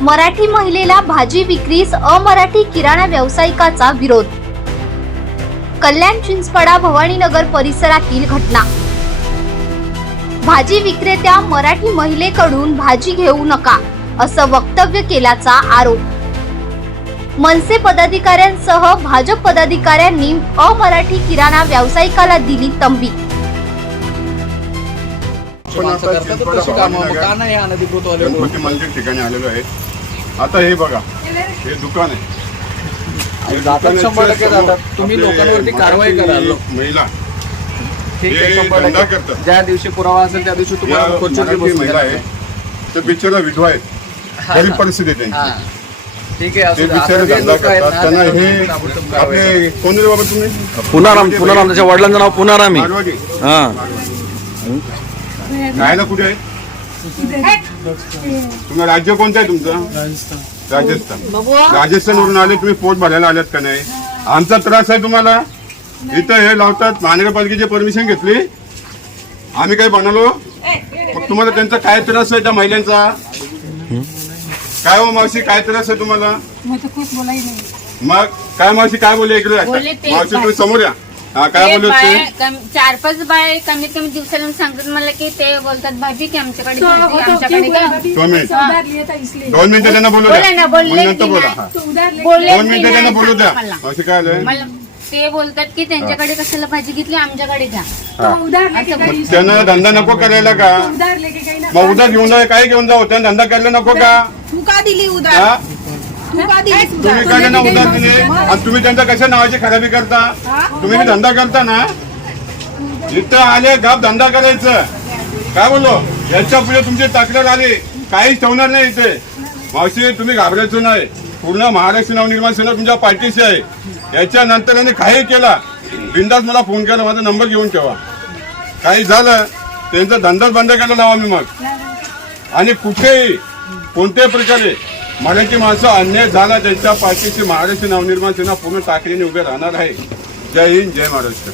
मराठी महिलेला भाजी विक्रीस अमराठी किराणा व्यावसायिकाचा विरोध. कल्याण चिंचपाडा भवानीनगर परिसरातील घटना. भाजी विक्रेत्या मराठी महिलेकडून भाजी घेऊ नका असं वक्तव्य केल्याचा आरोप. मनसे पदाधिकाऱ्यांसह भाजप पदाधिकाऱ्यांनी अमराठी किराणा व्यावसायिकाला दिली तंबी. माणसं करतात तशी कामं मग का नाही? गणपती मंदिर ठिकाणी आलेलो आहे. आता हे बघा हे दुकान आहे. हे. तुम्ही लोकांवरती कारवाई करा. लो- महिला ठीक आहे हे. ज्या दिवशी पुरावा असेल त्या दिवशी तुम्हाला आहे. ते बिचारा विधवा आहेत. गरीब परिस्थिती आहे हा. त्यांची ठीक आहे ते असं बिचारे धंदा करतात. त्यांना हे आपले कोण रे बाबा तुम्ही? पुनाराम पुनाराम त्याच्या वडिलांचं नाव पुनाराम. आहे हा. राहायला कुठे आहे? तुम्ही राज्य कोणतं आहे तुमचं? राजस्थान. राजस्थानवरून आले तुम्ही पोट भरायला आल्यात का नाही? आमचा त्रास आहे तुम्हाला? इथं हे लावतात महानगरपालिकेची परमिशन घेतली. आम्ही काय बनवलो मग तुम्हाला त्यांचा काय त्रास आहे त्या महिलांचा? काय हो मावशी काय त्रास आहे तुम्हाला? मग काय मावशी काय बोलले इकडे? मावशी तुम्ही समोर या. हा काय ते बोलले बाय ते कम- चार पाच बाय कमीत कमी दिवसाला सांगतात मला की ते बोलतात भाभी की आमच्याकडे तो भाजी, वो तो आमच्याकडे क्यों बोला घ्या. अभी दो मिनिट. पैसा उधार लिया था इसलिए दोन मिनिटं त्यांना बोलू बोला द्या ना, बोलले मग नंतर की बोला. नाही. हा. तो उधार ले बोलले दोन की मिनिटं त्यांना नाही बोलू द्या. मला. मावशी काय आलंय? मला ते बोलतात की त्यांच्याकडे कशाला भाजी घेतली आमच्याकडे घ्या. तो उधार लेके गई मग त्यांना धंदा नको करायला का? तो उधार लेके गई ना मग उद्या घेऊन जाऊ काय घेऊन जाऊ? त्यांना धंदा करायला नको का? तू का दिली उधार हा? तुम्ही काय त्यांना उधार दिले? आणि तुम्ही त्यांच्या कशा नावाची खराबी करता? तुम्ही धंदा करता ना? इथं आले गाप धंदा करायचं. काय बोललो? याच्यापुढे तुमची तक्रार आली. काहीच ठेवणार नाही इथे. मावशी तुम्ही घाबरायचं नाही. पूर्ण महाराष्ट्र नवनिर्माण सेना तुमच्या पाठीशी आहे. याच्यानंतर यांनी काही केला. बिंदास मला फोन केला. माझा नंबर घेऊन ठेवा. काही झालं त्यांचा धंदाच बंद करायला लावा मी मग. आणि कुठेही कोणत्याही प्रकारे मराठी माणसं अन्याय झाला त्यांच्या पाठीशी महाराष्ट्र नवनिर्माण सेना पूर्ण ताकदीने उभे राहणार आहे. जय हिंद जय महाराष्ट्र.